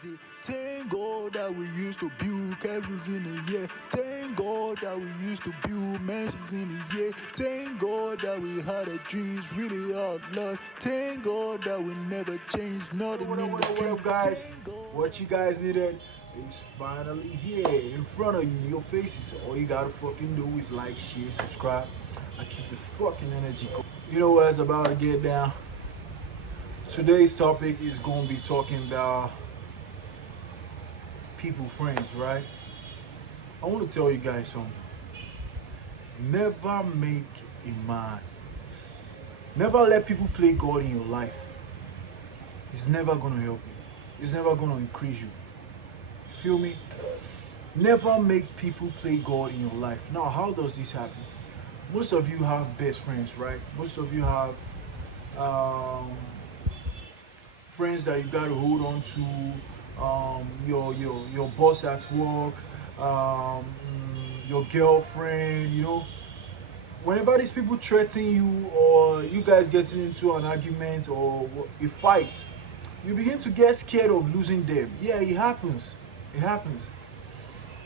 crazy. Thank God that we used to build castles in the year. Thank God that we used to build mansions in the year. Thank God that we had our dreams really out loud. Thank God that we never changed nothing in the dream. What up, guys? What you guys needed is finally here in front of you. Your faces. All you gotta fucking do is like, share, subscribe, and keep the fucking energy going. You know what's about to get down. Today's topic is gonna be talking about people, friends, right? I want to tell you guys something. Never make a man. Never let people play God in your life. It's never gonna help you. It's never gonna increase you. Feel me? Never make people play God in your life. Now, how does this happen? Most of you have best friends, right? Most of you have um, friends that you gotta hold on to. Your boss at work, um, your girlfriend. You know, whenever these people threaten you or you guys get into an argument or a fight, you begin to get scared of losing them. Yeah, it happens. It happens.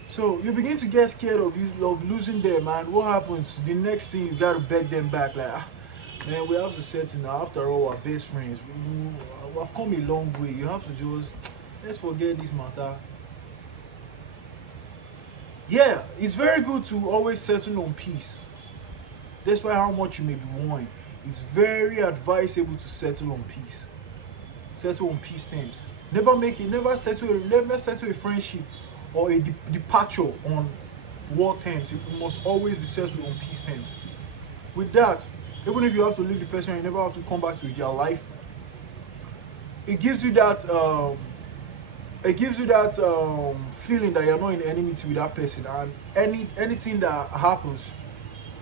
So you begin to get scared of losing them, and what happens? The next thing you gotta beg them back, like, man, we have to settle now. After all, we're best friends. We've come a long way. You have to just let's forget this matter. Yeah, it's very good to always settle on peace. Despite how much you may be wanting, it's very advisable to settle on peace. Settle on peace terms. Never settle a friendship or a departure on war terms. It must always be settled on peace terms. With that, even if you have to leave the person, you never have to come back to their life. It gives you that feeling that you're not in enmity with that person, and anything that happens,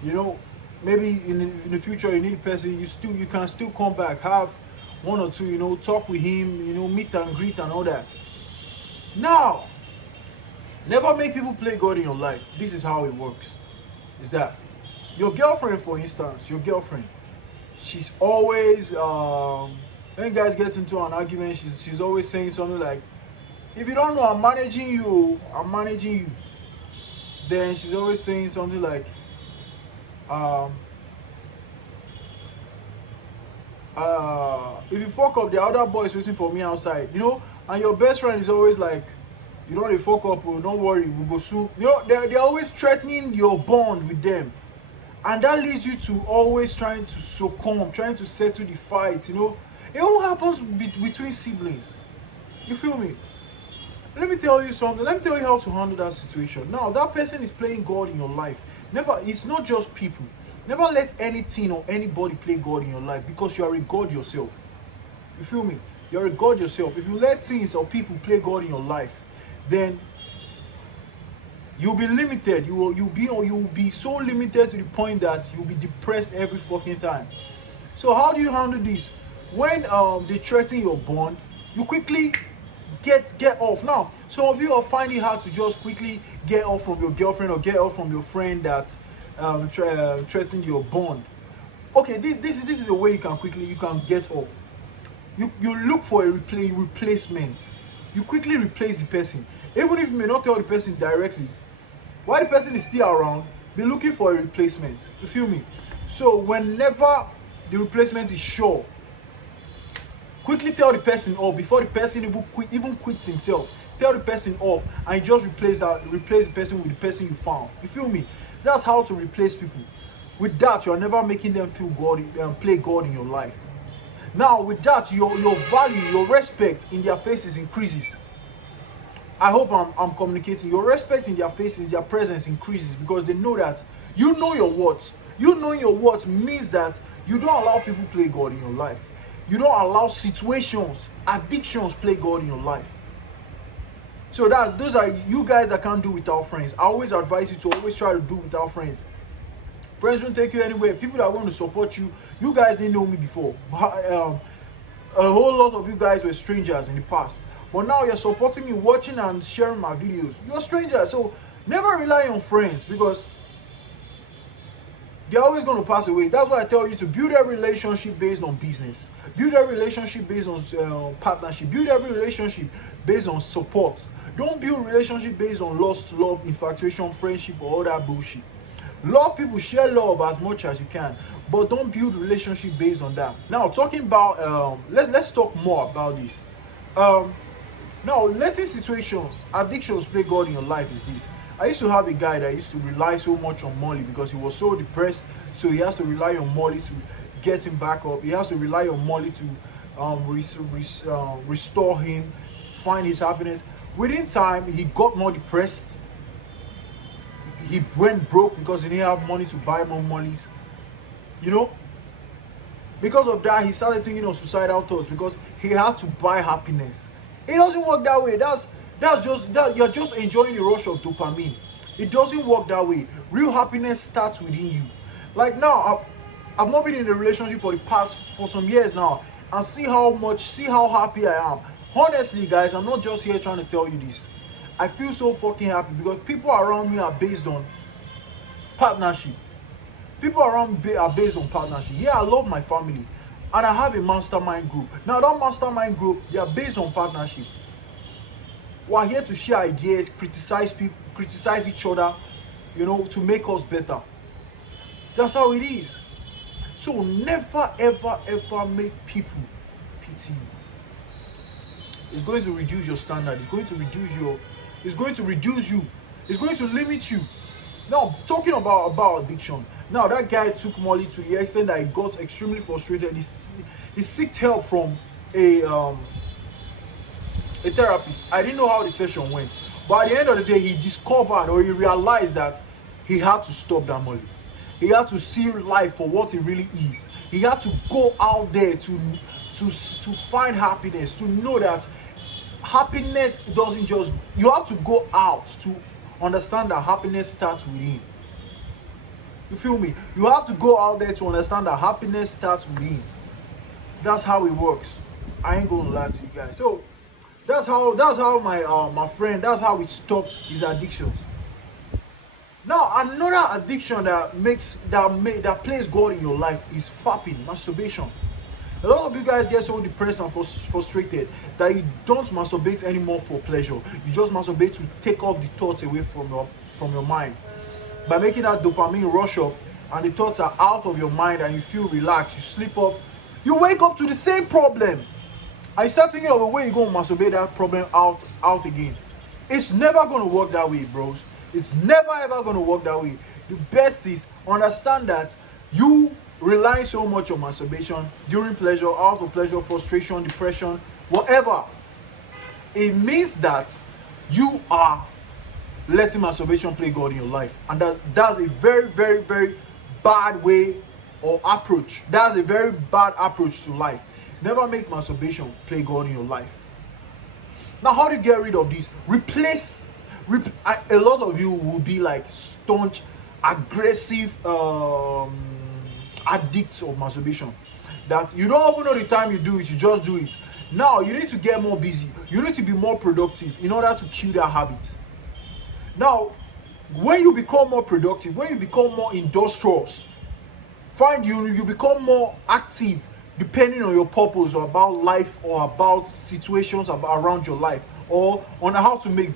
you know, maybe in the future you need a person, you can still come back, have one or two, you know, talk with him, you know, meet and greet and all that. Now, never make people play God in your life. This is how it works. Is that your girlfriend, for instance, she's always when guys get into an argument, she's always saying something like, if you don't know, I'm managing you. Then she's always saying something like, um, if you fuck up, the other boy is waiting for me outside, you know, and your best friend is always like, you know, they fuck up, oh, don't worry, we'll go soon. You know, they're always threatening your bond with them. And that leads you to always trying to succumb, trying to settle the fight, you know. It all happens between siblings. You feel me? Let me tell you something. Let me tell you how to handle that situation. Now, that person is playing God in your life. Never, it's not just people. Never let anything or anybody play God in your life, because you are a God yourself. You feel me? You're a God yourself. If you let things or people play God in your life, then you'll be limited. You'll be so limited to the point that you'll be depressed every fucking time. So how do you handle this? When they threaten your bond, you quickly get off. Now, some of you are finding it hard to just quickly get off from your girlfriend or get off from your friend that threatened your bond. Okay, this is a way you can get off. You look for a replacement. You quickly replace the person, even if you may not tell the person directly. While the person is still around, be looking for a replacement. You feel me? So whenever the replacement is sure, quickly tell the person off before the person even quits himself. Tell the person off and just replace the person with the person you found. You feel me? That's how to replace people. With that, you are never making them feel God, play God in your life. Now, with that, your value, your respect in their faces increases. I hope I'm communicating. Your respect in their faces, their presence increases, because they know that you know your worth. You know your worth means that you don't allow people play God in your life. You don't allow situations, addictions play God in your life. So those are you guys that can't do without friends. I always advise you to always try to do without friends. Friends won't take you anywhere. People that want to support you, you guys didn't know me before. A whole lot of you guys were strangers in the past. But now you're supporting me, watching and sharing my videos. You're strangers. So never rely on friends, because They're always going to pass away. That's why I tell you to build a relationship based on business. Build a relationship based on partnership. Build every relationship based on support. Don't build relationship based on lust, love, infatuation, friendship, or all that bullshit. Love people, share love as much as you can, but don't build relationship based on that. Now, talking about let's talk more about this. Um, Now, letting situations, addictions play God in your life is this. I used to have a guy that used to rely so much on money because he was so depressed, so he has to rely on money to get him back up. He has to rely on money to restore him, find his happiness. Within time, he got more depressed. He went broke because he didn't have money to buy more monies. You know, because of that, he started thinking of suicidal thoughts because he had to buy happiness. It doesn't work that way. You're just enjoying the rush of dopamine. It doesn't work that way. Real happiness starts within you. Like now, I've not been in a relationship for some years now, and see how happy I am. Honestly, guys, I'm not just here trying to tell you this. I feel so fucking happy because people around me are based on partnership. People around me are based on partnership. Yeah, I love my family, and I have a mastermind group. Now that mastermind group, they are based on partnership. We're here to share ideas, criticize people, criticize each other, to make us better. That's how it is. So never ever ever make people pity you. It's going to reduce your standard. It's going to reduce you. It's going to limit you. Now, talking about addiction. Now, that guy took Molly to the extent that he got extremely frustrated. He sought help from a therapist. I didn't know how the session went, but at the end of the day, he discovered, or he realized, that he had to stop that Molly. He had to see life for what it really is. He had to go out there to find happiness, to know that happiness doesn't just, you have to go out to understand that happiness starts within. You feel me? You have to go out there to understand that happiness starts within. That's how it works. I ain't gonna lie to you guys. So that's how my friend, that's how he stopped his addictions. Now, another addiction that plays God in your life is fapping, masturbation. A lot of you guys get so depressed and frustrated that you don't masturbate anymore for pleasure. You just masturbate to take off the thoughts away from your mind. By making that dopamine rush up and the thoughts are out of your mind and you feel relaxed, you sleep off, you wake up to the same problem. And you start thinking of a way you're going to masturbate that problem out again. It's never going to work that way, bros. It's never ever going to work that way. The best is understand that you rely so much on masturbation during pleasure, out of pleasure, frustration, depression, whatever. It means that you are letting masturbation play God in your life, and that's a very, very, very bad way or approach. That's a very bad approach to life. Never make masturbation play God in your life. Now, how do you get rid of this? A lot of you will be like staunch, aggressive addicts of masturbation, that you don't even know the time you do it, you just do it. Now you need to get more busy, you need to be more productive in order to kill that habit. Now, when you become more productive, when you become more industrious, you become more active depending on your purpose, or about life, or about situations around your life, or on how to be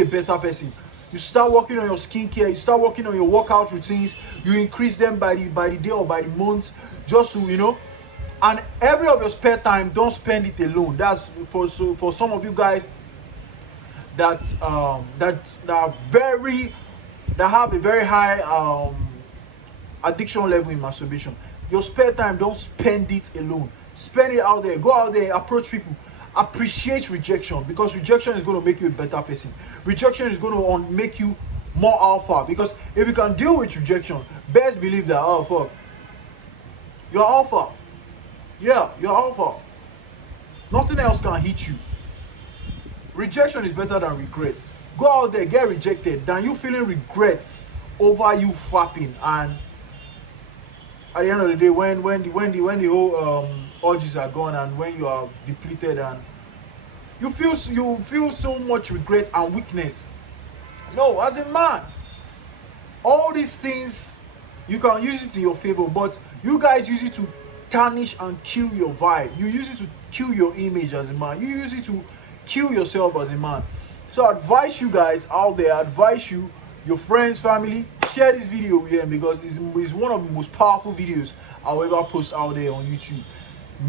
a better person. You start working on your skincare, you start working on your workout routines, you increase them by the day or by the month, just to, and every of your spare time, don't spend it alone. That's for some of you guys that have a very high addiction level in masturbation. Your spare time, don't spend it alone. Spend it out there. Go out there, approach people. Appreciate rejection, because rejection is going to make you a better person. Rejection is going to make you more alpha, because if you can deal with rejection, best believe that, oh fuck, you're alpha. Yeah, you're alpha. Nothing else can hit you. Rejection is better than regrets. Go out there, get rejected, than you feeling regrets over you fapping. And at the end of the day, when the whole urges are gone, and when you are depleted, and you feel so much regret and weakness. No, as a man, all these things, You can use it in your favor, but you guys use it to tarnish and kill your vibe. You use it to kill your image as a man. You use it to kill yourself as a man. So I advise you guys out there, I advise you, your friends, family, share this video with them, because it's one of the most powerful videos I'll ever post out there on YouTube.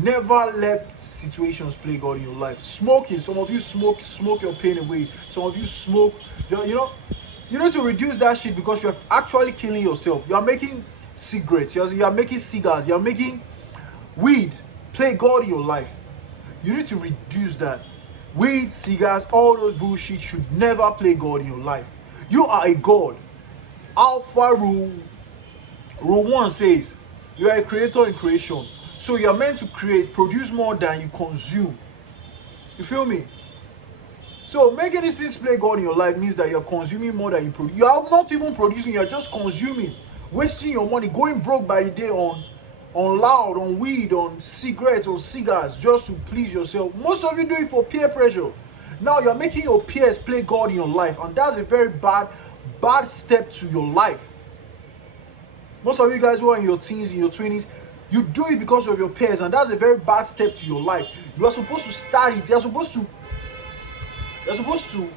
Never let situations play God in your life. Smoking, some of you smoke your pain away. Some of you smoke, you need to reduce that shit, because you're actually killing yourself. You're making cigarettes, you're making cigars, you're making weed play God in your life. You need to reduce that. Weed, cigars, all those bullshit should never play God in your life. You are a God. Alpha rule 1 says you are a creator in creation. So you are meant to create, produce more than you consume. You feel me? So making these things play God in your life means that you're consuming more than you produce. You are not even producing, you're just consuming, wasting your money, going broke by the day on loud, on weed, on cigarettes, or cigars, just to please yourself. Most of you do it for peer pressure. Now you're making your peers play God in your life, and that's a very bad step to your life. Most of you guys who are in your teens, in your 20s, you do it because of your peers, and that's a very bad step to your life. You are supposed to start it. You're supposed to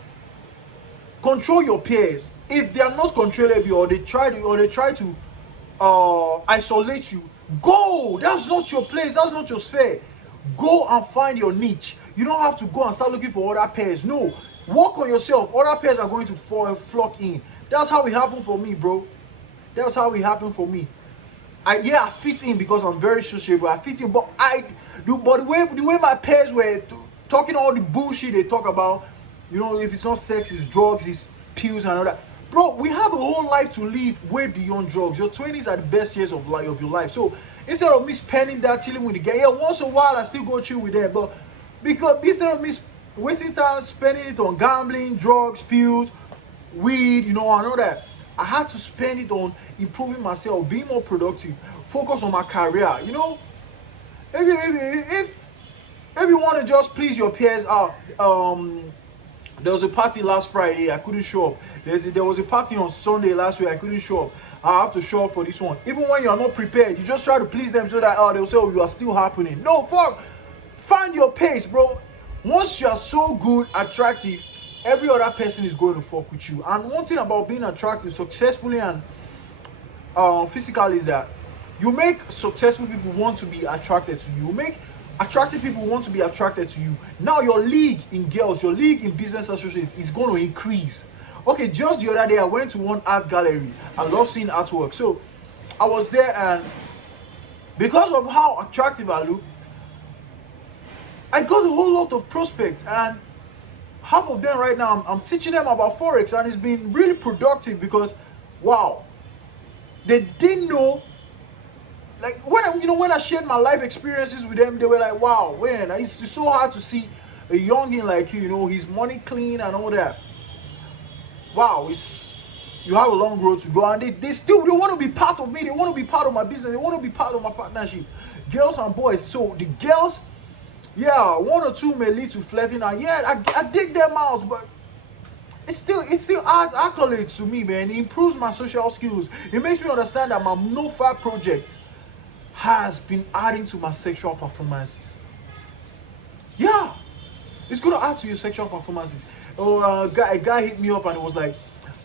control your peers. If they are not controllable, or they try to isolate you, go. That's not your place. That's not your sphere. Go and find your niche. You don't have to go and start looking for other pairs. No, work on yourself. Other pairs are going to flock in. That's how it happened for me, bro. That's how it happened for me. I fit in because I'm very sociable. I fit in, but the way my peers were talking all the bullshit they talk about, if it's not sex, it's drugs, it's pills and all that. Bro, we have a whole life to live way beyond drugs. Your 20s are the best years of your life. So instead of me spending that chilling with the guy, once in a while I still go chill with them, but because instead of me wasting time spending it on gambling, drugs, pills, weed, and all that, I had to spend it on improving myself, being more productive, focus on my career. If you want to just please your peers out, there was a party last Friday, I couldn't show up. There was a party on Sunday last week, I couldn't show up. I have to show up for this one. Even when you are not prepared, you just try to please them so that they'll say, you are still happening. No, fuck. Find your pace, bro. Once you are so good, attractive, every other person is going to fuck with you. And one thing about being attractive successfully and physically is that you make successful people want to be attracted to you. You make attractive people want to be attracted to you. Now your league in girls, your league in business associates is going to increase. Okay, just the other day I went to one art gallery. I love seeing artwork. So I was there, and because of how attractive I look, I got a whole lot of prospects, and half of them right now I'm teaching them about Forex, and it's been really productive because, wow, they didn't know. Like when I shared my life experiences with them, they were like, wow, man, it's so hard to see a youngin like you, his money clean and all that. Wow, you have a long road to go, and they want to be part of me. They want to be part of my business. They want to be part of my partnership. Girls and boys. So the girls, yeah, one or two may lead to flirting, and yeah, I dig them out, but it still adds accolades to me, man. It improves my social skills. It makes me understand that my no-fap project has been adding to my sexual performances. Yeah, it's gonna add to your sexual performances. A guy hit me up and it was like,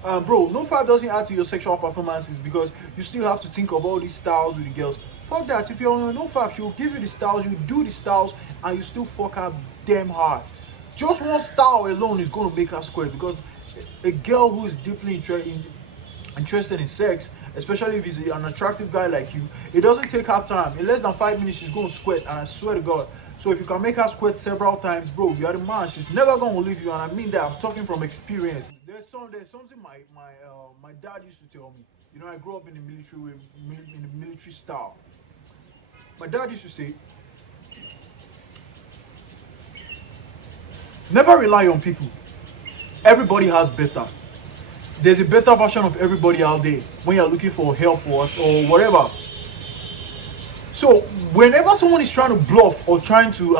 bro, no fap doesn't add to your sexual performances because you still have to think of all these styles with the girls. Fuck that. If you're on a no fap, she'll give you the styles, you do the styles, and you still fuck her damn hard. Just one style alone is gonna make her squirt, because a girl who is deeply interested in sex, especially if he's an attractive guy like you, it doesn't take her time. In less than 5 minutes, she's gonna squirt, and I swear to God. So if you can make her squirt several times, bro, you are the man. She's never gonna leave you, and I mean that. I'm talking from experience. There's something my dad used to tell me. I grew up in the military in the military style. My dad used to say, never rely on people. Everybody has betters. There's a better version of everybody out there when you're looking for help or whatever. So whenever someone is trying to bluff or trying to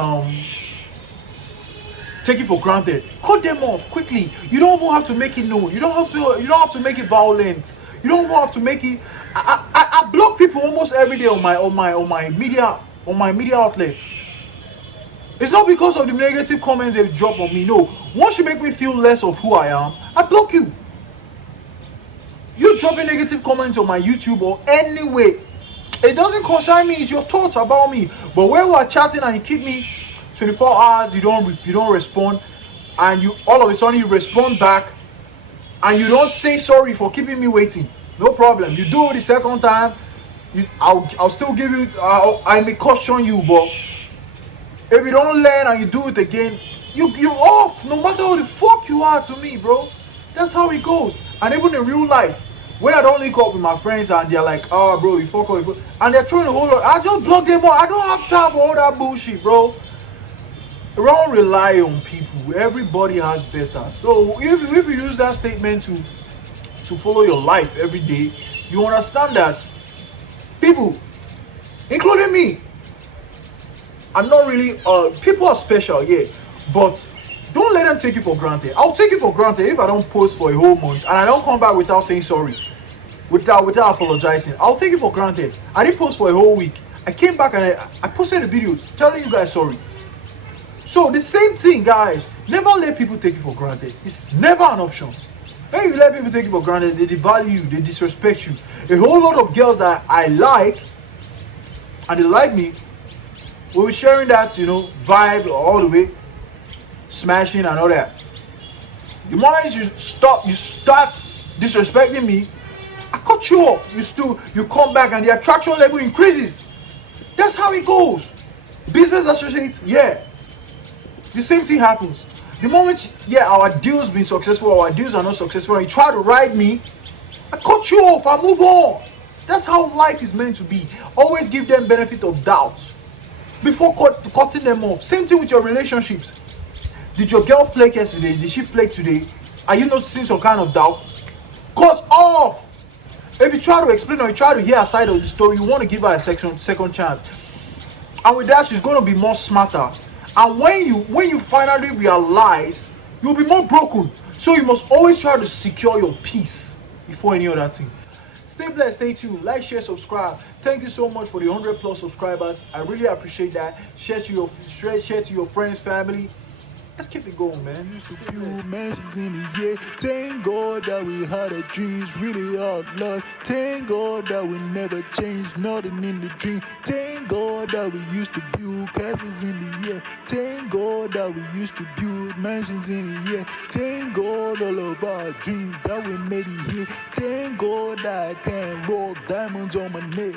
take it for granted, cut them off quickly. You don't even have to make it known. You don't have to make it violent. You don't even have to make it. I block people almost every day on my media outlets. It's not because of the negative comments they drop on me. No, once you make me feel less of who I am, I block you. You dropping negative comments on my YouTube or anyway, it doesn't concern me. It's your thoughts about me. But when we are chatting and you keep me 24 hours, you don't respond, and you all of a sudden you respond back, and you don't say sorry for keeping me waiting. No problem. You do it the second time. I'll still give you. I may caution you, but if you don't learn and you do it again, you off. No matter how the fuck you are to me, bro. That's how it goes. And even in real life, when I don't link up with my friends and they're like, "Oh, bro, you fuck up," and they're trying to hold on, I just block them all. I don't have time for all that bullshit, bro. Don't rely on people. Everybody has better. So if you use that statement to follow your life every day, you understand that people, including me, I'm not really people are special, yeah, but don't let them take you for granted. I'll take you for granted if I don't post for a whole month and I don't come back without saying sorry, without apologizing. I'll take you for granted. I didn't post for a whole week. I came back and I posted the videos telling you guys sorry. So the same thing, guys. Never let people take you for granted. It's never an option. When you let people take you for granted, they devalue you, they disrespect you. A whole lot of girls that I like and they like me, we'll be sharing that, vibe all the way, smashing and all that. The moment you start disrespecting me, I cut you off. You come back and the attraction level increases. That's how it goes. Business associates, yeah. The same thing happens. The moment, our deals been successful, our deals are not successful, and you try to ride me, I cut you off, I move on. That's how life is meant to be. Always give them benefit of doubt before cutting them off. Same thing with your relationships. Did your girl flake yesterday? Did she flake today? Are you noticing some kind of doubt? Cut off. If you try to explain or you try to hear a side of the story, you want to give her a second chance. And with that, she's going to be more smarter. And when you finally realize, you'll be more broken. So you must always try to secure your peace before any other thing. Stay blessed, stay tuned, like, share, subscribe. Thank you so much for the 100+ subscribers. I really appreciate that. Share to your friends, family. Let's keep it going, man. Used to few mansions in the year. Thank God that we had our dreams, really hard love. Thank God that we never changed, nothing in the dream. Thank God that we used to build castles in the year. Thank God that we used to build mansions in the year. Thank God all of our dreams that we made it here. Thank God that I can roll diamonds on my neck.